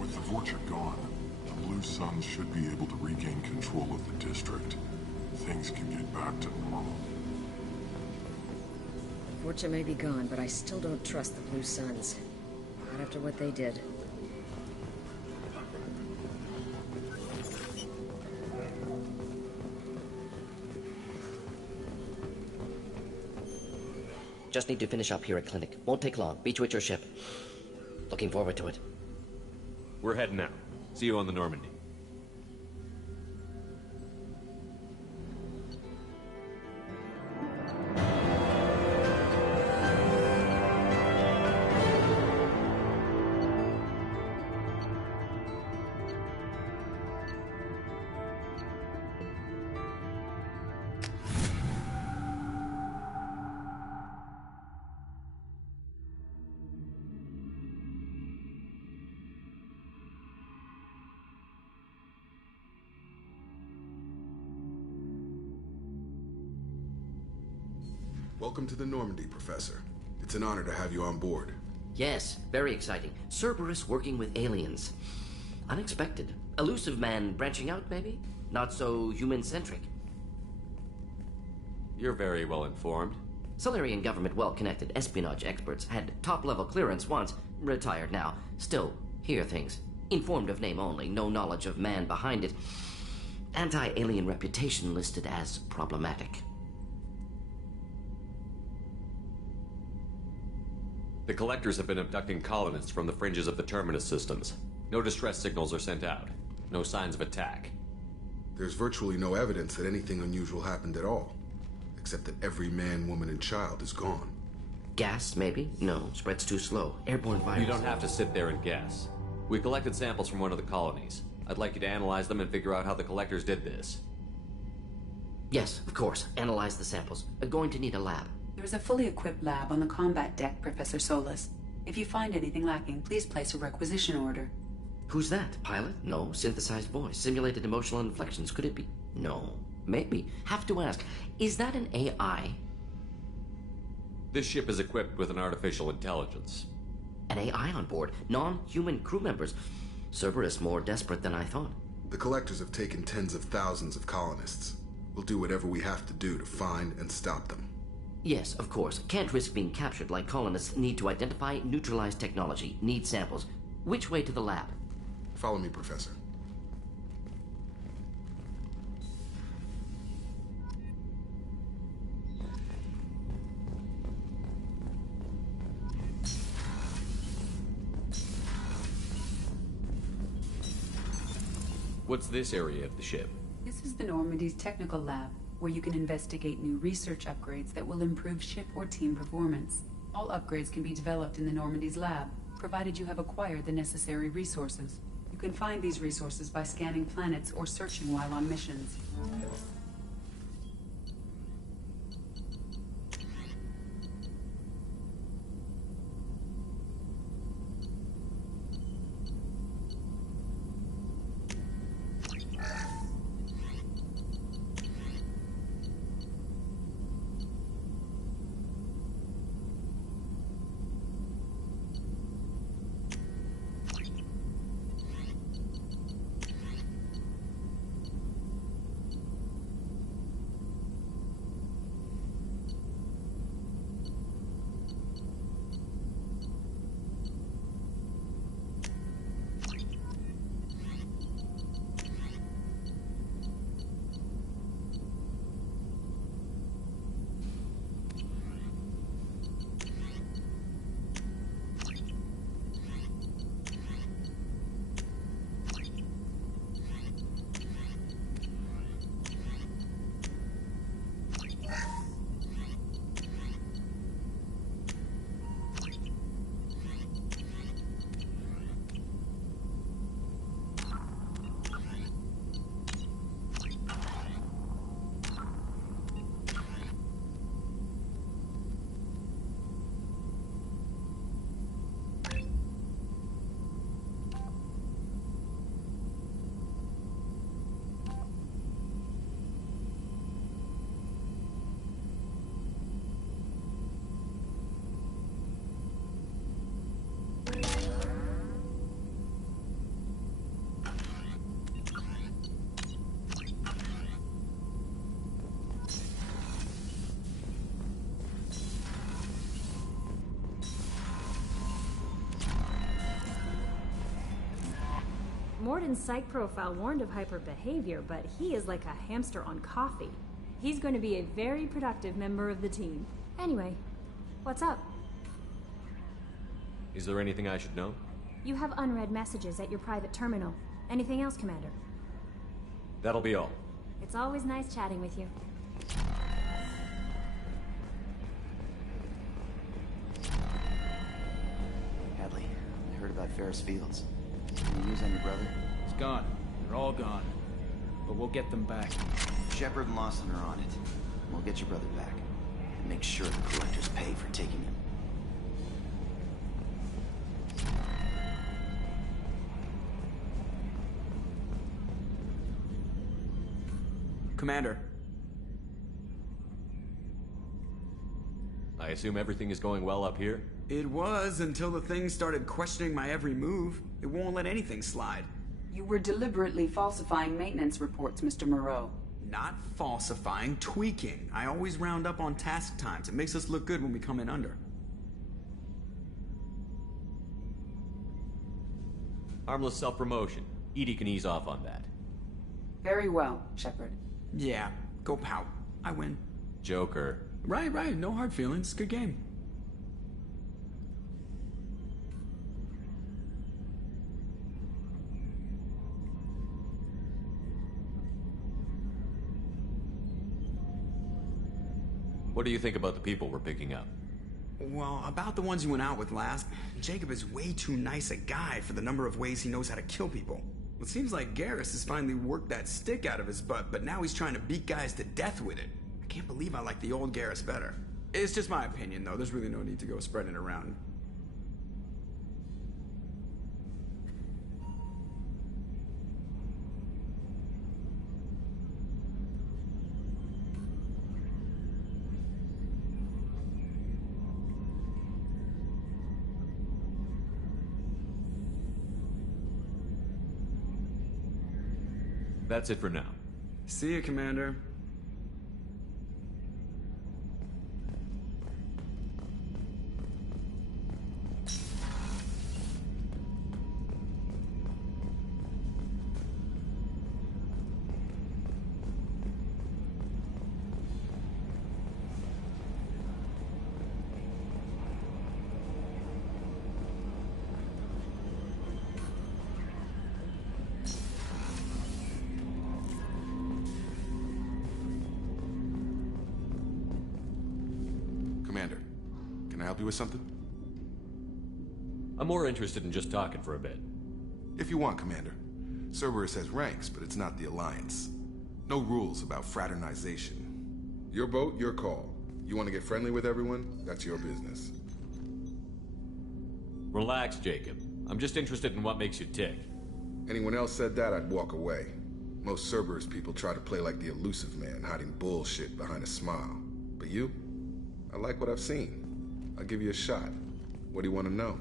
With the Vorcha gone, the Blue Suns should be able to regain control of the district. Things can get back to normal. Vorcha may be gone, but I still don't trust the Blue Suns. Not after what they did. Just need to finish up here at clinic. Won't take long. Meet you at your ship. Looking forward to it. We're heading out. See you on the Normandy. Welcome to the Normandy, Professor. It's an honor to have you on board. Yes, very exciting. Cerberus working with aliens. Unexpected. Elusive man branching out, maybe? Not so human-centric. You're very well informed. Solarian government well-connected espionage experts had top-level clearance once, retired now. Still, hear things. Informed of name only, no knowledge of man behind it. Anti-alien reputation listed as problematic. The Collectors have been abducting colonists from the fringes of the Terminus systems. No distress signals are sent out. No signs of attack. There's virtually no evidence that anything unusual happened at all. Except that every man, woman, and child is gone. Gas, maybe? No, spreads too slow. Airborne virus. You don't have to sit there and guess. We collected samples from one of the colonies. I'd like you to analyze them and figure out how the Collectors did this. Yes, of course. Analyze the samples. Going to need a lab. There is a fully equipped lab on the combat deck, Professor Solis. If you find anything lacking, please place a requisition order. Who's that? Pilot? No. Synthesized voice. Simulated emotional inflections. Could it be? No. Maybe. Have to ask. Is that an AI? This ship is equipped with an artificial intelligence. An AI on board? Non-human crew members? Cerberus more desperate than I thought. The Collectors have taken tens of thousands of colonists. We'll do whatever we have to do to find and stop them. Yes, of course. Can't risk being captured like colonists need to identify, neutralize technology, need samples. Which way to the lab? Follow me, Professor. What's this area of the ship? This is the Normandy's technical lab, where you can investigate new research upgrades that will improve ship or team performance. All upgrades can be developed in the Normandy's lab, provided you have acquired the necessary resources. You can find these resources by scanning planets or searching while on missions. Morden's psych profile warned of hyper behavior, but he is like a hamster on coffee. He's going to be a very productive member of the team. Anyway, what's up? Is there anything I should know? You have unread messages at your private terminal. Anything else, Commander? That'll be all. It's always nice chatting with you. Hadley, I heard about Ferris Fields. Any news on your brother? He's gone. They're all gone. But we'll get them back. Shepard and Lawson are on it. We'll get your brother back. And make sure the collectors pay for taking him. Commander. I assume everything is going well up here? It was until the thing started questioning my every move. It won't let anything slide. You were deliberately falsifying maintenance reports, Mr. Moreau. Not falsifying, tweaking. I always round up on task times. It makes us look good when we come in under. Harmless self-promotion. EDI can ease off on that. Very well, Shepard. Yeah, go pout. I win. Joker. Right. No hard feelings. Good game. What do you think about the people we're picking up? Well, about the ones you went out with last, Jacob is way too nice a guy for the number of ways he knows how to kill people. It seems like Garrus has finally worked that stick out of his butt, but now he's trying to beat guys to death with it. I can't believe I like the old Garrus better. It's just my opinion, though. There's really no need to go spreading it around. That's it for now. See you, Commander. Commander, can I help you with something? I'm more interested in just talking for a bit. If you want, Commander. Cerberus has ranks, but it's not the Alliance. No rules about fraternization. Your boat, your call. You want to get friendly with everyone? That's your business. Relax, Jacob. I'm just interested in what makes you tick. Anyone else said that, I'd walk away. Most Cerberus people try to play like the elusive man, hiding bullshit behind a smile. But you? I like what I've seen. I'll give you a shot. What do you want to know?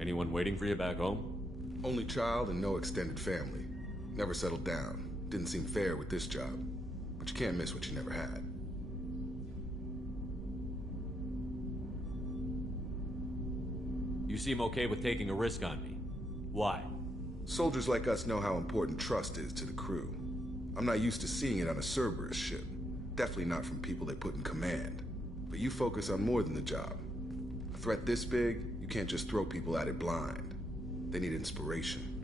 Anyone waiting for you back home? Only child and no extended family. Never settled down. Didn't seem fair with this job. But you can't miss what you never had. You seem okay with taking a risk on me. Why? Soldiers like us know how important trust is to the crew. I'm not used to seeing it on a Cerberus ship. Definitely not from people they put in command. But you focus on more than the job. A threat this big, you can't just throw people at it blind. They need inspiration.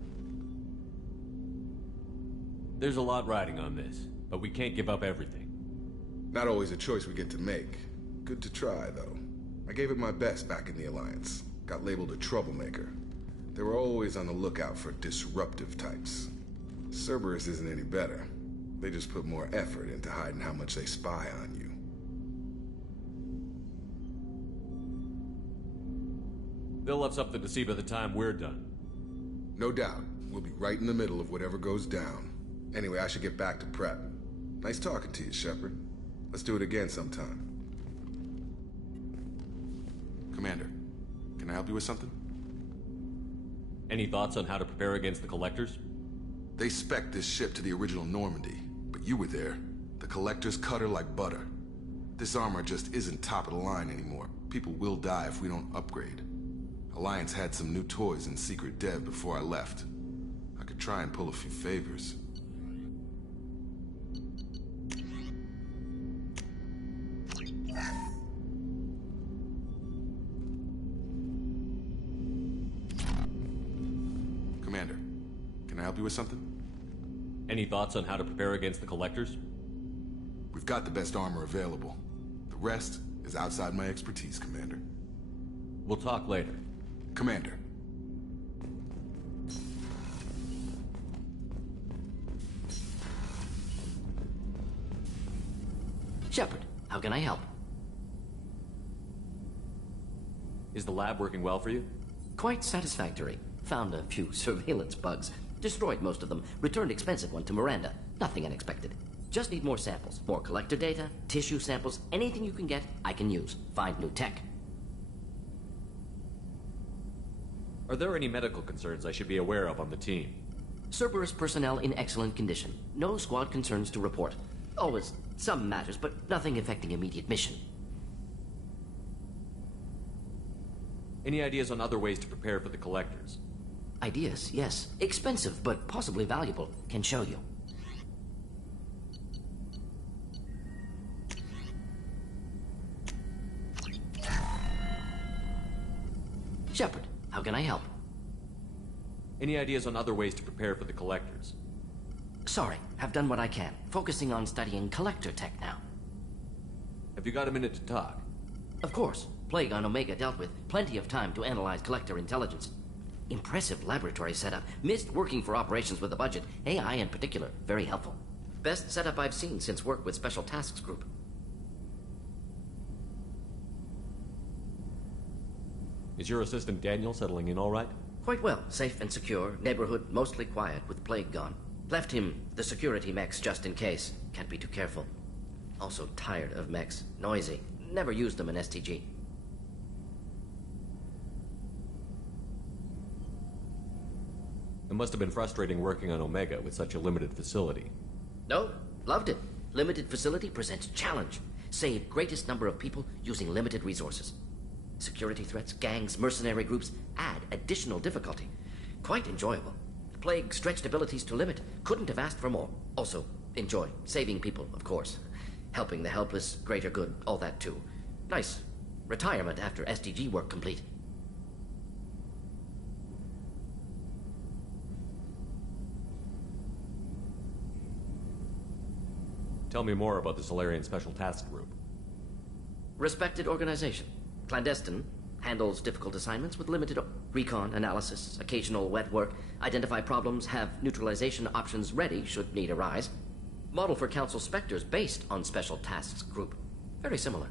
There's a lot riding on this, but we can't give up everything. Not always a choice we get to make. Good to try, though. I gave it my best back in the Alliance. Got labeled a troublemaker. They were always on the lookout for disruptive types. Cerberus isn't any better. They just put more effort into hiding how much they spy on you. They'll have something to see by the time we're done. No doubt. We'll be right in the middle of whatever goes down. Anyway, I should get back to prep. Nice talking to you, Shepard. Let's do it again sometime. Commander, can I help you with something? Any thoughts on how to prepare against the Collectors? They spec'd this ship to the original Normandy, but you were there. The Collectors cut her like butter. This armor just isn't top of the line anymore. People will die if we don't upgrade. Alliance had some new toys in secret dev before I left. I could try and pull a few favors. Commander, help you with something? Any thoughts on how to prepare against the Collectors? We've got the best armor available. The rest is outside my expertise, Commander. We'll talk later. Commander. Shepard, how can I help? Is the lab working well for you? Quite satisfactory. Found a few surveillance bugs. Destroyed most of them. Returned expensive one to Miranda. Nothing unexpected. Just need more samples. More collector data, tissue samples, anything you can get, I can use. Find new tech. Are there any medical concerns I should be aware of on the team? Cerberus personnel in excellent condition. No squad concerns to report. Always some matters, but nothing affecting immediate mission. Any ideas on other ways to prepare for the Collectors? Ideas, yes. Expensive, but possibly valuable. Can show you. Shepard, how can I help? Any ideas on other ways to prepare for the Collectors? Sorry, have done what I can. Focusing on studying collector tech now. Have you got a minute to talk? Of course. Plague on Omega dealt with. Plenty of time to analyze collector intelligence. Impressive laboratory setup. Missed working for operations with a budget. AI in particular. Very helpful. Best setup I've seen since work with Special Tasks Group. Is your assistant Daniel settling in all right? Quite well. Safe and secure. Neighborhood mostly quiet with Plague gone. Left him the security mechs just in case. Can't be too careful. Also tired of mechs. Noisy. Never used them in STG. It must have been frustrating working on Omega with such a limited facility. No, loved it. Limited facility presents challenge. Save greatest number of people using limited resources. Security threats, gangs, mercenary groups add additional difficulty. Quite enjoyable. Plague stretched abilities to limit. Couldn't have asked for more. Also, enjoy. Saving people, of course. Helping the helpless, greater good, all that too. Nice. Retirement after SDG work complete. Tell me more about the Solarian Special Task Group. Respected organization. Clandestine. Handles difficult assignments with limited recon, analysis, occasional wet work, identify problems, have neutralization options ready should need arise. Model for Council Spectres based on Special Tasks Group. Very similar.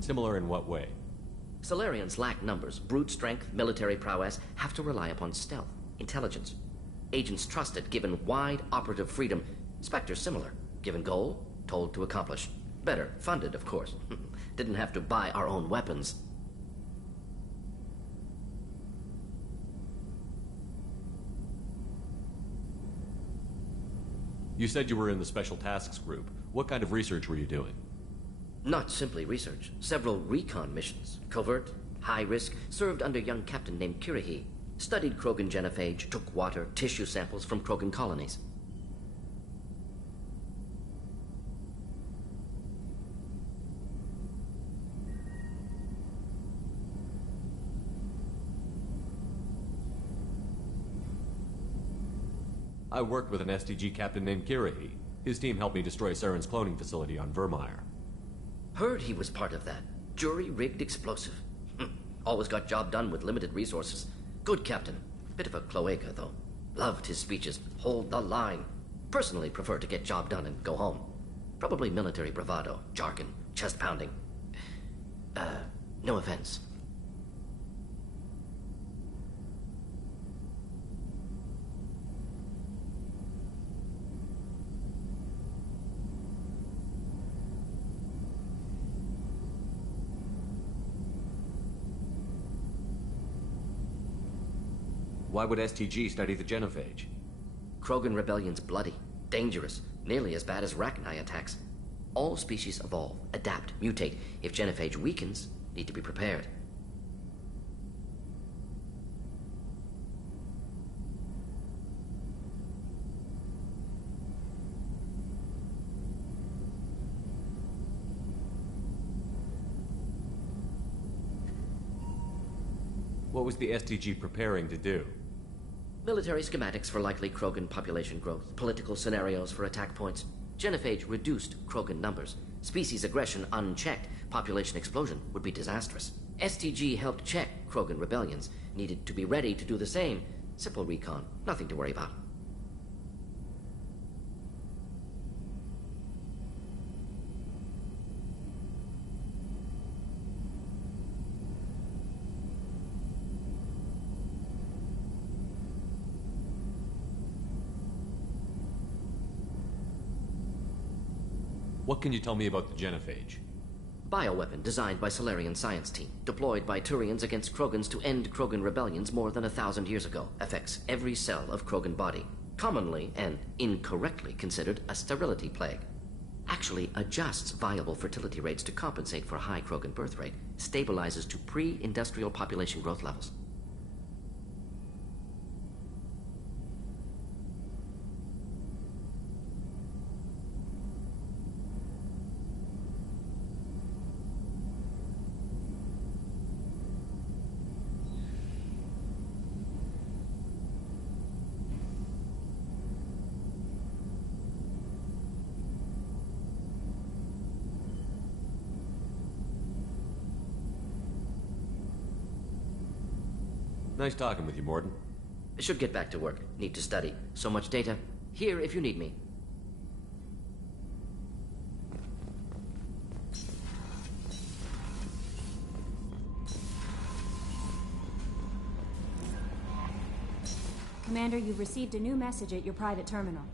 Similar in what way? Solarians lack numbers, brute strength, military prowess, have to rely upon stealth, intelligence. Agents trusted, given wide operative freedom. Spectres similar, given goal, told to accomplish. Better, funded, of course. Didn't have to buy our own weapons. You said you were in the Special Tasks Group. What kind of research were you doing? Not simply research. Several recon missions. Covert, high risk, served under a young captain named Kirahi. Studied Krogan genophage, took water, tissue samples from Krogan colonies. I worked with an STG captain named Kirahi. His team helped me destroy Saren's cloning facility on Vermeer. Heard he was part of that. Jury-rigged explosive. Always got job done with limited resources. Good captain. Bit of a cloaca, though. Loved his speeches. Hold the line. Personally prefer to get job done and go home. Probably military bravado, jargon, chest pounding. No offense. Why would STG study the genophage? Krogan rebellion's bloody, dangerous, nearly as bad as Rachni attacks. All species evolve, adapt, mutate. If genophage weakens, need to be prepared. What was the STG preparing to do? Military schematics for likely Krogan population growth, political scenarios for attack points. Genophage reduced Krogan numbers. Species aggression unchecked, population explosion would be disastrous. STG helped check Krogan rebellions, needed to be ready to do the same. Simple recon, nothing to worry about. What can you tell me about the Genophage? Bioweapon designed by Solarian science team, deployed by Turians against Krogans to end Krogan rebellions more than 1,000 years ago. Affects every cell of Krogan body. Commonly and incorrectly considered a sterility plague. Actually adjusts viable fertility rates to compensate for high Krogan birth rate. Stabilizes to pre-industrial population growth levels. Nice talking with you, Mordin. Should get back to work. Need to study. So much data. Here if you need me. Commander, you've received a new message at your private terminal.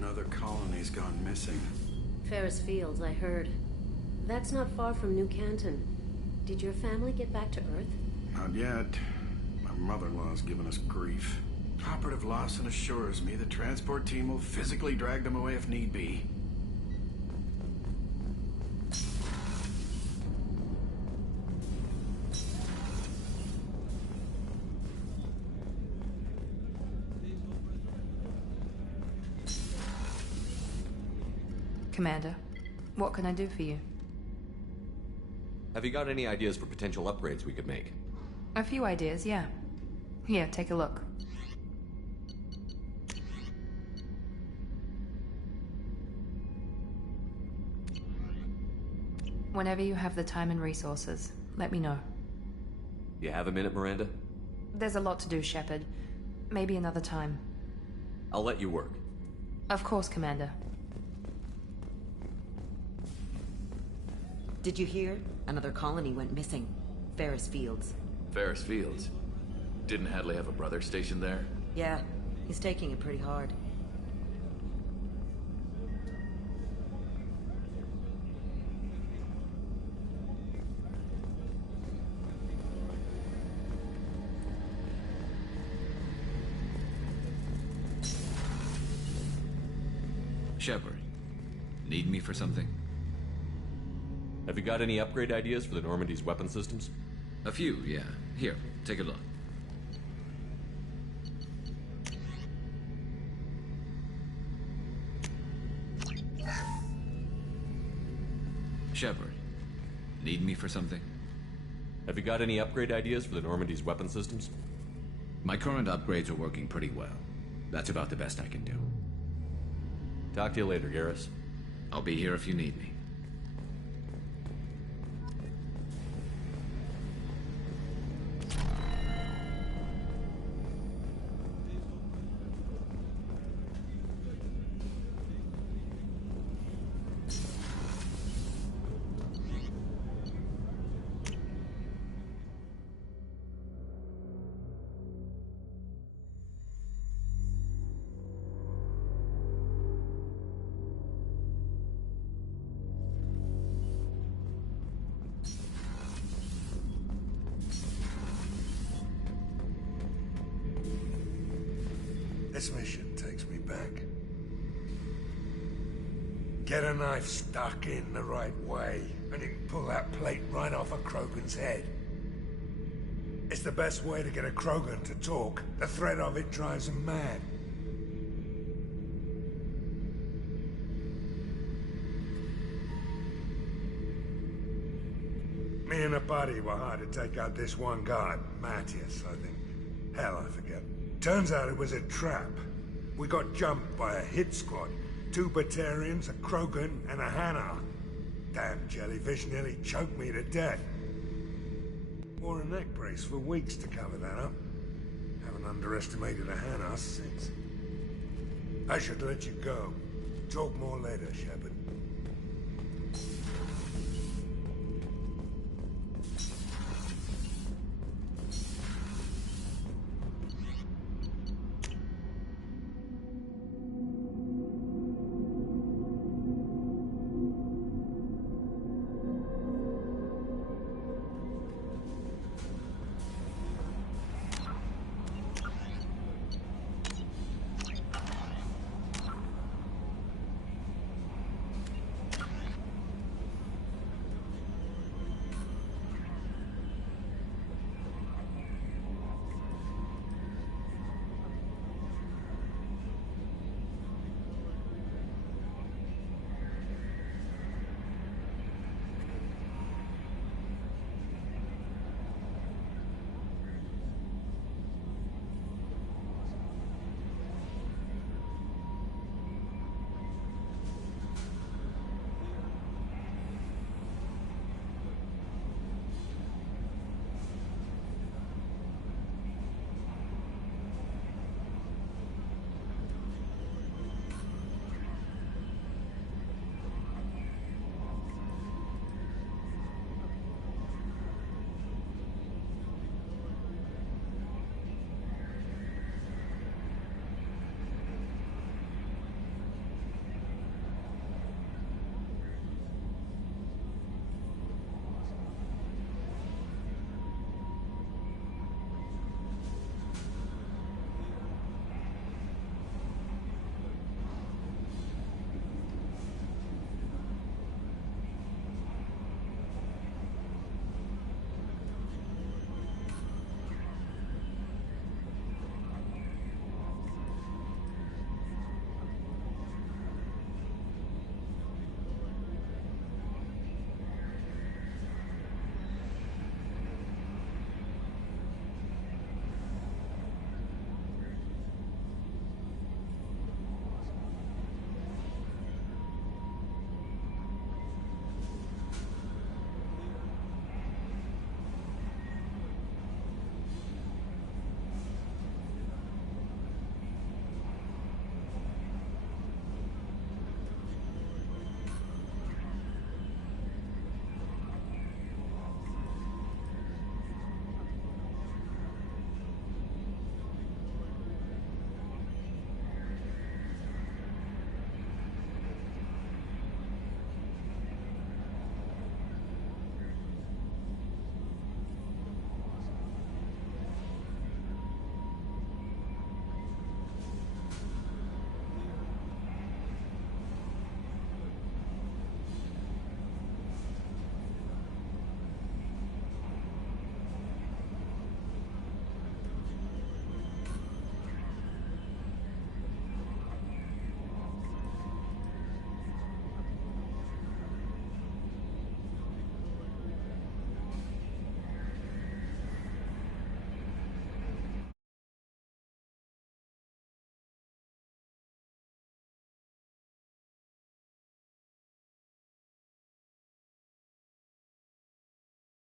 Another colony's gone missing. Ferris Fields, I heard. That's not far from New Canton. Did your family get back to Earth? Not yet. My mother-in-law's given us grief. Operative Lawson assures me the transport team will physically drag them away if need be. Commander, what can I do for you? Have you got any ideas for potential upgrades we could make? A few ideas, yeah. Here, take a look. Whenever you have the time and resources, let me know. You have a minute, Miranda? There's a lot to do, Shepard. Maybe another time. I'll let you work. Of course, Commander. Did you hear? Another colony went missing. Ferris Fields. Ferris Fields? Didn't Hadley have a brother stationed there? Yeah, he's taking it pretty hard. Shepard, need me for something? Have you got any upgrade ideas for the Normandy's weapon systems? A few, yeah. Here, take a look. Shepard, need me for something? Have you got any upgrade ideas for the Normandy's weapon systems? My current upgrades are working pretty well. That's about the best I can do. Talk to you later, Garrus. I'll be here if you need me. This mission takes me back. Get a knife stuck in the right way, and you can pull that plate right off a Krogan's head. It's the best way to get a Krogan to talk. The threat of it drives him mad. Me and a buddy were hired to take out this one guy, Matthias, I think. Hell, I forget. Turns out it was a trap. We got jumped by a hit squad. 2 Batarians, a Krogan, and a Hanar. Damn jellyfish nearly choked me to death. Wore a neck brace for weeks to cover that up. Haven't underestimated a Hanar since. I should let you go. Talk more later, Shepard.